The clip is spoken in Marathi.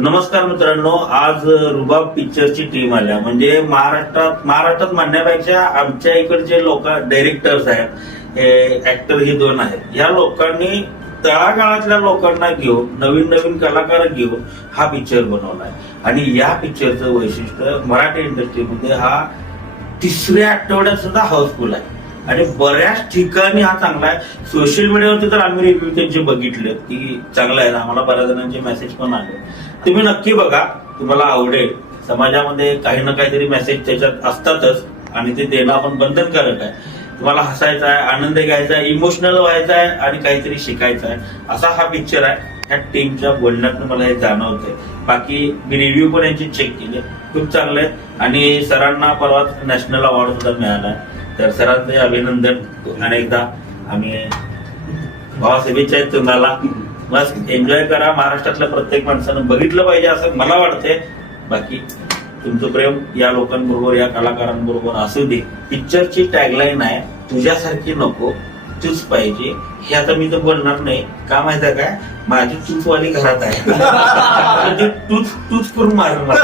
नमस्कार मित्रांनो, आज रुबाब पिक्चरची टीम आल्या. म्हणजे महाराष्ट्रात म्हणण्यापेक्षा आमच्या इकडचे लोक डायरेक्टर्स आहेत, हे ऍक्टर ही दोन आहेत. या लोकांनी तळागाळातल्या लोकांना घेऊन नवीन कलाकार घेऊन हा पिक्चर बनवलाय. आणि या पिक्चरचं वैशिष्ट्य मराठी इंडस्ट्रीमध्ये हा तिसऱ्या आठवड्यात सुद्धा हाऊसफुल आहे आणि बऱ्याच ठिकाणी हा चांगला आहे. सोशल मीडियावरती तर आम्ही रिव्ह्यू त्यांचे बघितले की चांगला आहे. आम्हाला बऱ्याच जणांचे मेसेज पण आले. तुम्ही नक्की बघा, तुम्हाला आवडेल. समाजामध्ये काही ना काहीतरी मेसेज त्याच्यात असतातच आणि ते देणं आपण बंधनकारक आहे. तुम्हाला हसायचं आहे, आनंद घ्यायचा आहे, इमोशनल व्हायचा आहे आणि काहीतरी शिकायचं आहे, असा हा पिक्चर आहे. ह्या टीमच्या बोलण्यातून मला हे जाणवतंय. बाकी मी रिव्ह्यू पण यांची चेक केले, खूप चांगले आहे. आणि सरांना परवा नॅशनल अवॉर्ड सुद्धा मिळाला. तर सरांचे अभिनंदन अनेकदा. आम्ही भावा शुभेच्छा आहेत तुम्हाला. मस्त एन्जॉय करा. महाराष्ट्रातल्या प्रत्येक माणसानं बघितलं पाहिजे असं मला वाटतंय. बाकी तुमचं प्रेम या लोकांबरोबर, या कलाकारांबरोबर असू दे. पिक्चरची टॅगलाईन आहे, तुझ्यासारखी नको, तूच पाहिजे. हे आता मी तर बोलणार नाही, का माहिती आहे काय, माझी चूकवाली घरात आहे. तूच करून मारणार.